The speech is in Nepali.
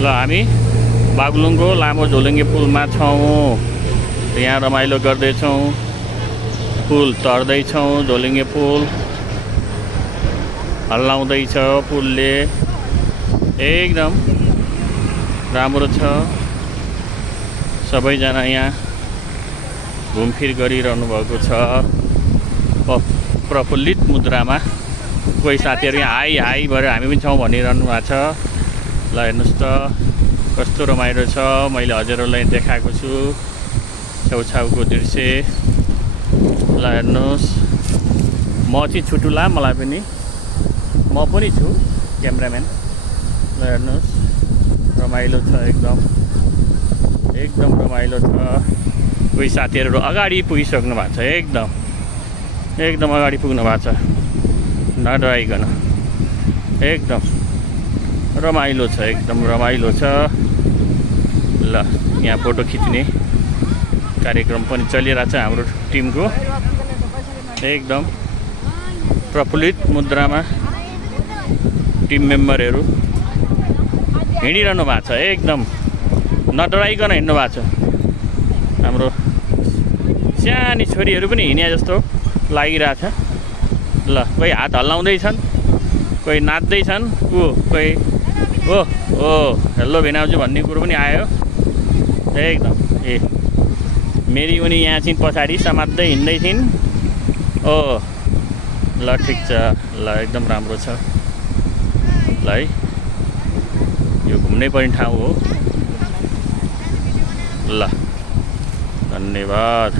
ल हामी बागलुङको लामो झोलुङ्गे पुलमा छौँ। यहाँ रमाइलो गर्दैछौँ, पुल तर्दैछौँ। झोलुङ्गे पुल हल्लाउँदैछ, पुलले एकदम राम्रो छ। सबैजना यहाँ घुमफिर गरिरहनु भएको छ प्रफुल्लित मुद्रामा। कोही साथीहरू यहाँ हाई हाई भएर हामी पनि छौँ भनिरहनु भएको छ। ल हेर्नुहोस् त कस्तो रमाइलो छ। मैले हजुरहरूलाई देखाएको छु छेउछाउको दृश्य। ल हेर्नुहोस्, म चाहिँ छुटुला, मलाई पनि म पनि छु क्यामेराम्यान। ल हेर्नुहोस् रमाइलो छ, एकदम एकदम रमाइलो छ। कोही साथीहरू अगाडि पुगिसक्नु भएको छ, एकदम एकदम अगाडि पुग्नु भएको छ नडराइकन। एकदम रमाइलो छ, एकदम रमाइलो छ। ल यहाँ फोटो खिच्ने कार्यक्रम पनि चलिरहेछ हाम्रो टिमको। एकदम प्रफुल्लित मुद्रामा टिम मेम्बरहरू हिँडिरहनु भएको छ, एकदम नडराइकन हिँड्नु भएको छ। हाम्रो सानी छोरीहरू पनि हिँड्या जस्तो लागिरहेछ। ल कोही हात हल्लाउँदैछन्, कोही नाच्दैछन्, कोही ओ हेलो भिनाउजू भन्ने कुरो पनि आयो। एकदम मेरी उनी यहाँ चाहिँ पछाडि समात्दै हिँड्दै थिइन्। ल ठिक छ, ल एकदम राम्रो छ। ल है यो घुम्नै पर्ने ठाउँ हो। ल धन्यवाद।